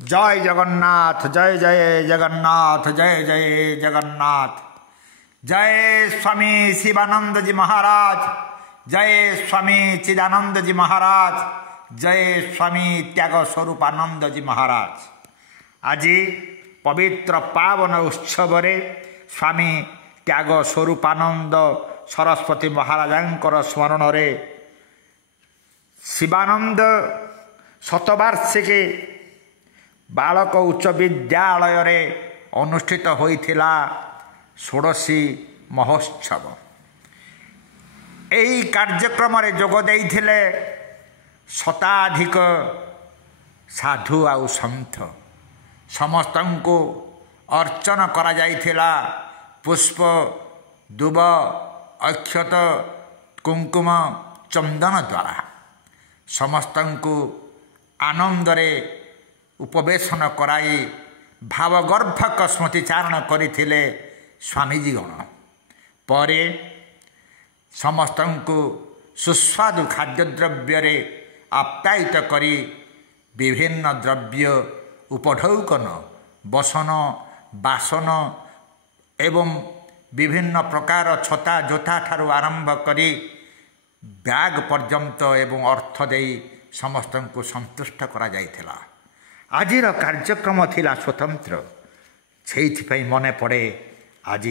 जय जगन्नाथ जय जय जगन्नाथ जय जय जगन्नाथ। जय स्वामी शिवानंद जी महाराज, जय स्वामी चिदानंद जी महाराज, जय स्वामी त्याग स्वरूपानंद जी महाराज। आज पवित्र पावन उत्सव स्वामी त्याग स्वरूपानंद सरस्वती महाराज स्मरण रे शिवानंद शतवार्षिकी बालक उच्च विद्यालय रे अनुष्ठित होइथिला षोडशी महोत्सव। यही कार्यक्रम रे जोग देइथिले शताधिक साधु आउ संत। समस्तंको अर्चन करा जाइथिला पुष्प दुब अक्षत कुंकुम चंदन द्वारा। समस्तंको आनंद रे उपवेशन कराई भावगर्भक स्मृतिचारण करथिले स्वामीजी गण। परे समस्तंको सुस्वादु खाद्यद्रव्य रे आप्यायित करी विभिन्न द्रव्य उपढौकन बसन बासन एवं विभिन्न प्रकार छता जोता ठारू आरंभ करी बैग पर्यंत एवं अर्थ देई समस्तंको संतुष्ट करा जाइथिला। आजिर कार्यक्रम थिला स्वतंत्र। सेइथिपई मने पड़े आज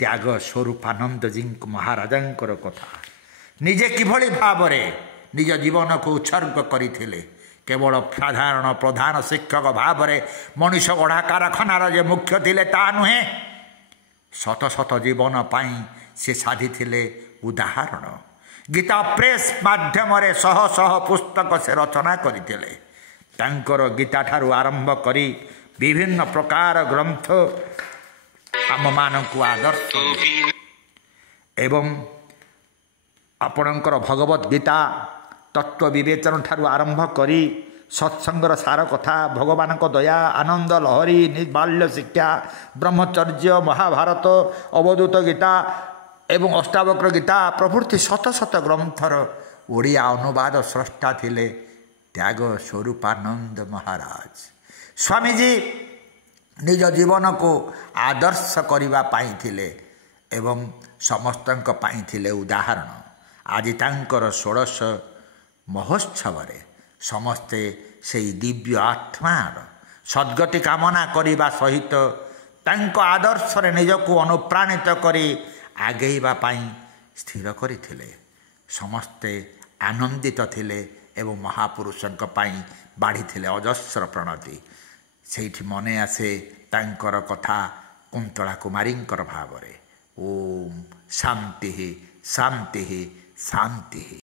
त्याग स्वरूपानंद जी महाराजंकर कथा। निजे किभली भावरे निज जीवन को उत्सर्ग करथिले। केवल साधारण प्रधान शिक्षक भावरे मनीष गढ़ा कारखानार जे मुख्य थिले ता नुहे, शत शत जीवन पाई से साधिथिले उदाहरण। गीता प्रेस माध्यम रे शह शह पुस्तक से रचना करथिले। तांकर गीता ठारू आरंभ करी विभिन्न प्रकार ग्रंथ आम मानकु आदर्श एवं आपणकर भगवत गीता तत्व विवेचन ठारू आरंभ करी सत्संगर सार कथा भगवान को दया आनंद लहरी बाल्य शिक्षा ब्रह्मचर्य महाभारत अवधूत गीता एवं अष्टावक्र गीता प्रभृति शत शत ग्रंथर ओडिया अनुवाद स्रष्टा थिले त्याग स्वरूपानंद महाराज। स्वामीजी निज जीवन को आदर्श करिबा पाई थिले एवं समस्तंक पाई थिले उदाहरण। आज तांकर षोडश महोत्सव रे समस्ते सेई दिव्य आत्मार सद्गति कामना करिबा सहित तांको आदर्श रे निजको अनुप्राणित करी आगेइबा पाई स्थिर करिथिले। समस्ते आनंदित थिले एवं महापुरुषंक पाई बाढ़ी अजस्र प्रणति। सेठी मने आसे तांकर कथा कुंतला कुमारींकर भावरे। ओम शांति शांति शांति।